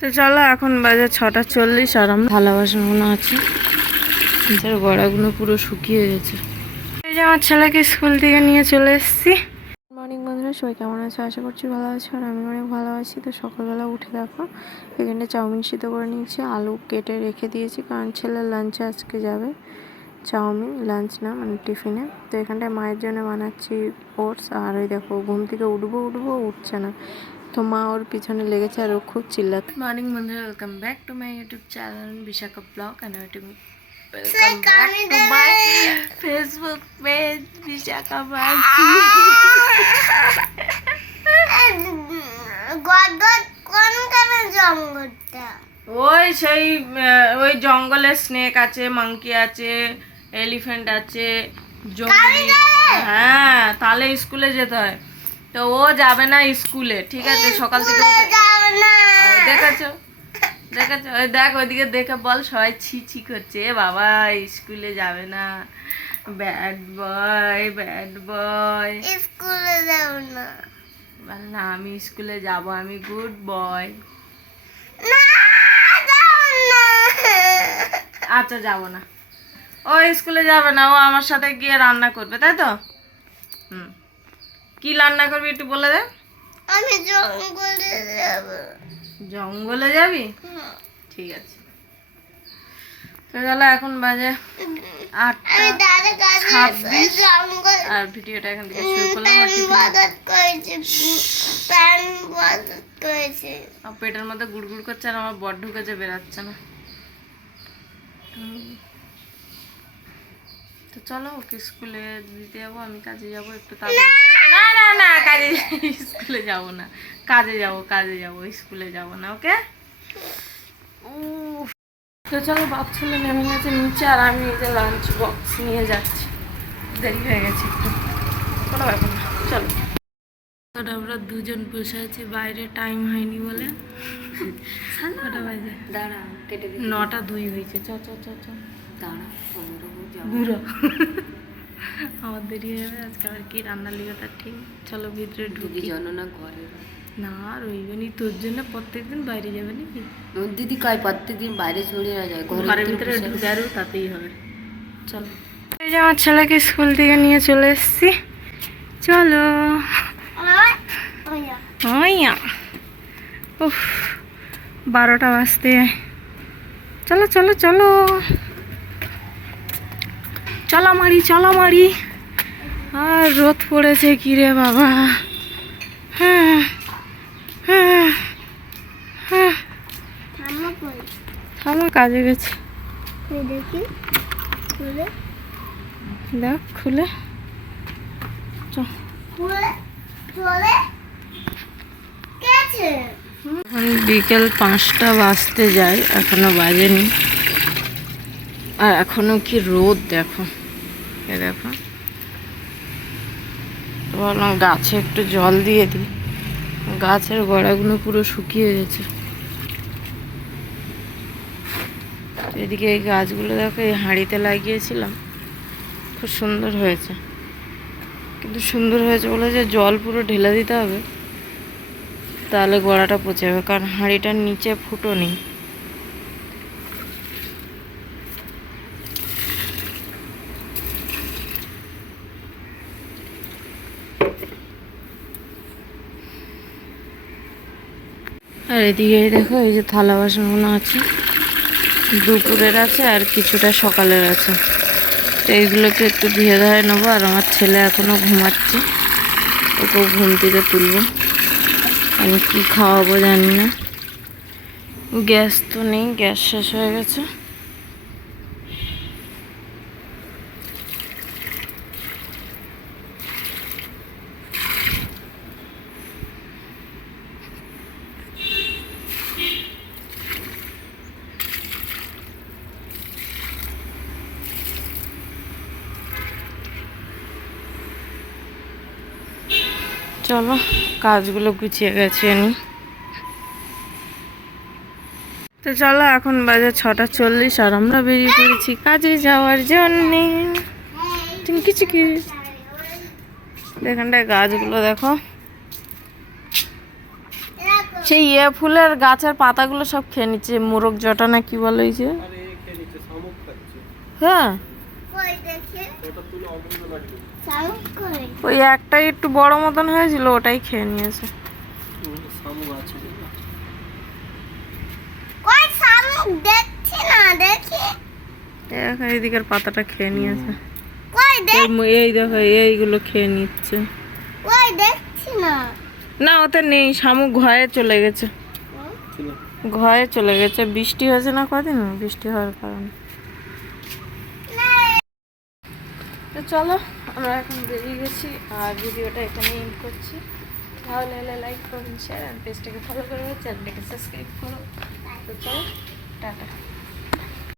তো চলো, এখন বাজে ছটা চল্লিশ, আর আমরা ভালোবাসার মনে আছি যার গড়াগুলো পুরো শুকিয়ে গেছে। এই যে আমার ছেলেকে স্কুল থেকে নিয়ে চলে এসেছি। মর্নিং বন্ধুরা, সবাই কেমন আছে? আশা করছি ভালো আছো, আর আমি অনেক ভালো আছি। তো সকালবেলা উঠে দেখো এখানে চাউমিন সিদ্ধ করে নিয়েছি, আলু কেটে রেখে দিয়েছি, কারণ ছেলে লাঞ্চে আজকে যাবে। চাউমিন লাঞ্চ না মানে টিফিনে। তো এখানটায় মায়ের জন্য বানাচ্ছি ওটস, আর ওই দেখো, ঘুম থেকে উঠবো উঠবো, উঠছে না। তো মা ওর পিছনে লেগেছে আর ও খুব চিল্লাত। মর্নিং বন্ধুরা welcome back to my YouTube channel Bishakha blog and welcome back to my Facebook page Bishakha বার্তি গদগদ কোন কারণে জঙ্গলটা? ওই সেই ওই জঙ্গলে স্নেক আছে মাংকি আছে এলিফ্যান্ট আছে জঙ্গলি হ্যাঁ তাহলে স্কুলে যেতে হয়। তো ও যাবে না স্কুলে ঠিক আছে? সকাল থেকে দেখেছ দেখেছ ওই দেখ ওইদিকে দেখে বল সবাই ছি ছি করছে। এ বাবা স্কুলে যাবে না। ব্যাড বয় ব্যাড বয় স্কুলে যাব না। বল না আমি স্কুলে যাব আমি গুড বয় আচ্ছা যাব না। ও স্কুলে যাবে না ও আমার সাথে গিয়ে রান্না করবে তাই তো? হুম। কি রান্না করবি একটু বলে দে? আমি জঙ্গলে যাব। জঙ্গলে যাবি? ঠিক আছে। তো গেল এখন বাজে আটটা ছাব্বিশ। আর ভিডিওটা এখান থেকে শুরু করলাম পেটের মধ্যে গুড়গুড় করছে আর আমার বর ঢুকেছে বেরাচ্ছে না। তো চলো ওকে স্কুলে দিতে যাব আমি কাজে যাব একটু তাড়াতাড়ি না কাজে স্কুলে যাব না। কাজে যাব কাজে যাব স্কুলে যাব না ওকে? তো চলো বাপ ছেলে নেমে গেছে নিচে আর আমি এই যে লাঞ্চ বক্স নিয়ে যাচ্ছি। দেরি হয়ে গেছে একটু। কোনো ব্যাপার না চলো। আমরা দুজন বসে আছি বাইরে টাইম হয়নি বলে। কটা বাজে? দাঁড়া কেটে নটা দুই হয়েছে চ চ চ চ। দাঁড়া পনেরো আমার দেরি হয়ে যাবে আজকে আবার কি রান্নার লিগে তার ঠিক? চলো ভিতরে ঢুকি। জননা ঘরের না রইবেনি তোর জন্য প্রত্যেকদিন বাইরে যাবে নাকি? ওর দিদি কয় প্রত্যেকদিন বাইরে ছড়িয়ে না যায় ঘরের ভিতরে ঢুকে আরও তাতেই হবে। চলো। এই যে আমার ছেলেকে স্কুল থেকে নিয়ে চলে এসেছি। চলো। ওইয়া উফ বারোটা বাজতে। চলো চলো চলো। চলা মারি চলা মারি। আর রোদ পড়েছে কি রে বাবা? হ্যাঁ হ্যাঁ হ্যাঁ। আমার কাজে গেছে। দেখি? খুলে? দেখ খুলে। এখন বিকেল পাঁচটা বাজতে যায় এখনও বাজেনি। আর এখনও কি রোদ দেখো। এ দেখো। ভাবলাম গাছে একটু জল দিয়ে দিই। গাছের গোড়াগুলো পুরো শুকিয়ে গেছে। এদিকে এই গাছগুলো দেখো, এই হাঁড়িতে লাগিয়েছিলাম। খুব সুন্দর হয়েছে। কিন্তু সুন্দর হয়েছে বলে যে জল পুরো ঢেলে দিতে হবে। তাহলে গোড়াটা পচে যাবে, কারণ হাঁড়িটার নিচে ফুটো নেই। আর এদিকে দেখো, এই যে থালা বাসনগুলো আছে। দুপুরের আছে আর কিছুটা সকালের আছে। তো এইগুলোকে একটু ধুয়ে ধরে নেব, আর আমার ছেলে এখনও ঘুমাচ্ছে। ওকেও ঘুম থেকে তুলবো। আমি কী খাওয়াবো জানি না। গ্যাস তো নেই, গ্যাস শেষ হয়ে গেছে। চলো কাজগুলো গুছিয়ে গেছে নি তো চলো এখন বাজে ছটা চল্লিশ আর আমরা বেরিয়ে পড়েছি কাজে যাওয়ার জন্যে। এখানটায় গাছগুলো দেখো। সেই ইয়ে ফুলের গাছের পাতাগুলো সব খেয়ে নিচ্ছে মোরগ জটা না কি বলে যে? হ্যাঁ। ওই একটাই একটু বড় মতন হয়েছিল ওটাই খেয়ে নিয়েছে। এইদিকের পাতাটা খেয়ে নিয়েছে। এই দেখো এইগুলো খেয়ে নিচ্ছে। না। না ওতে নেই শামুক ঘয়ে চলে গেছে। ঘয়ে চলে গেছে। বৃষ্টি হয়েছে না কদিন? বৃষ্টি হওয়ার কারণে। তো চলো, আমরা এখন বেরিয়ে গেছি আর ভিডিওটা এখানে এন্ড করছি। ভালো লাগলে লাইক করুন শেয়ার আর পেজটাকে ফলো করো চ্যানেলটাকে সাবস্ক্রাইব করো। তো চলো, টাটা।